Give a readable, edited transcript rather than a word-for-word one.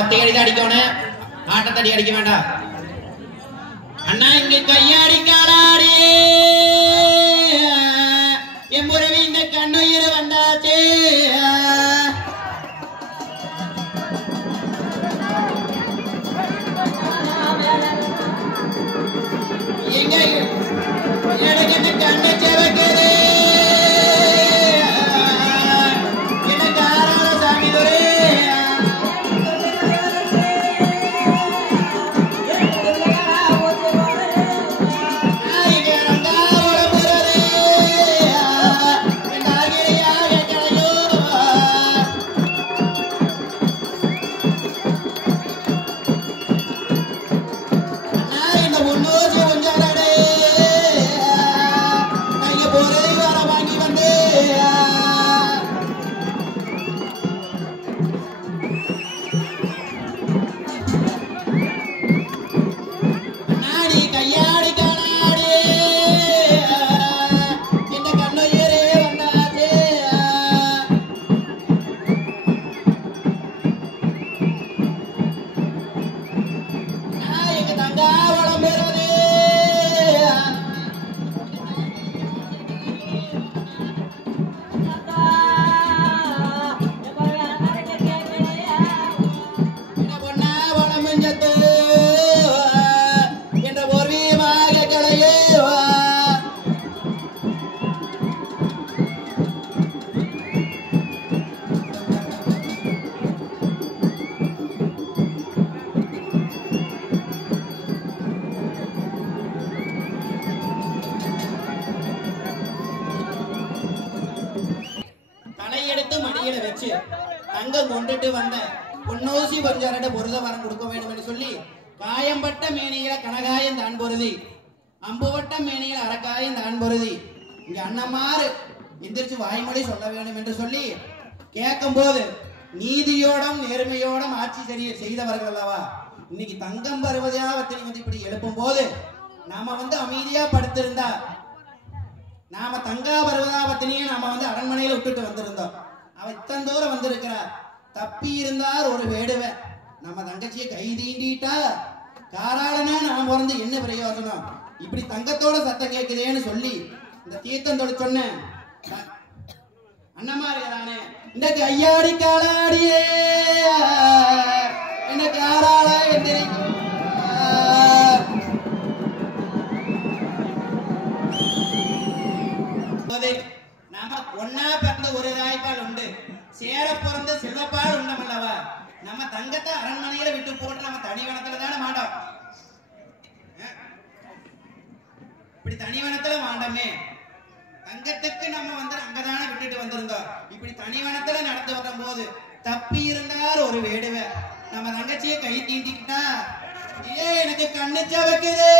ஒத்தையடி தான் அடிக்கணும், ஆட்டத்தடி அடிக்க வேண்டாம். அண்ணா இங்க கையாடி காடாடி என் முறவி இந்த கண்ணுயிர் வந்தாச்சு. எங்க எனக்கு இந்த கண்ணு செவக்குது, எனக்கு ஆறாத சாமி துரை. மடியில வச்சு தங்கம் கொண்டுட்டு வந்த பொன்னோசி பஞ்சாரட பொருத வரம் கொடுக்க வேண்டும் என்று சொல்லி காயம்பட்ட மேனியில கனகாயம் தான் பொருதி, அம்புவட்ட மேனியில அரக்காயம் தான் பொருதி. இங்க அண்ணமாறு எந்திரிச்சு வாய்மொழி சொல்ல வேண்டும் என்று சொல்லி கேட்கும் போது நீதியோடும் நேர்மையோடும் ஆட்சி செய்தவர்கள் அல்லவா. இன்னைக்கு தங்கம் பருவதாவத்தினை வந்து இப்படி எழுப்பும் போது நாம வந்து அமைதியா படுத்திருந்தா, நாம தங்கா பருவதாபத்தினையே நாம வந்து அரண்மனையில விட்டுட்டு வந்திருந்தோம். அவ இத்தனை தூரம் வந்திருக்கிறார். தப்பி இருந்தார் ஒரு வேடுவ, நம்ம தங்கச்சியை கை தீண்டிட்டா காராளனா நாம வந்து என்ன பிரயோஜனம், இப்படி தங்கத்தோட சத்தம் கேட்குதேன்னு சொல்லி இந்த தீர்த்தம் தொட சொன்ன அண்ணமாரி தானே இந்த கையாடி காலாடியே என்ன காராள எந்திரிக்க நாம ஒன்னா பிறந்த ஒரு தாய்ப்பால் உண்டு, சேர பிறந்த செல்வப்பால் உண்டமல்லவா. நம்ம தங்கத்தை அரண்மனையில விட்டு போட்டு நம்ம தனிவனத்துல தானே மாட்டோம், இப்படி தனிவனத்துல மாண்டோமே. தங்கத்துக்கு நம்ம வந்து அங்கதானே விட்டுட்டு வந்திருந்தோம். இப்படி தனிவனத்துல நடந்து வரும் போது தப்பி இருந்தார் ஒரு வேடுவ, நம்ம தங்கச்சியை கை தீண்டிக்கிட்டா எனக்கு கண்ணு சவக்குது.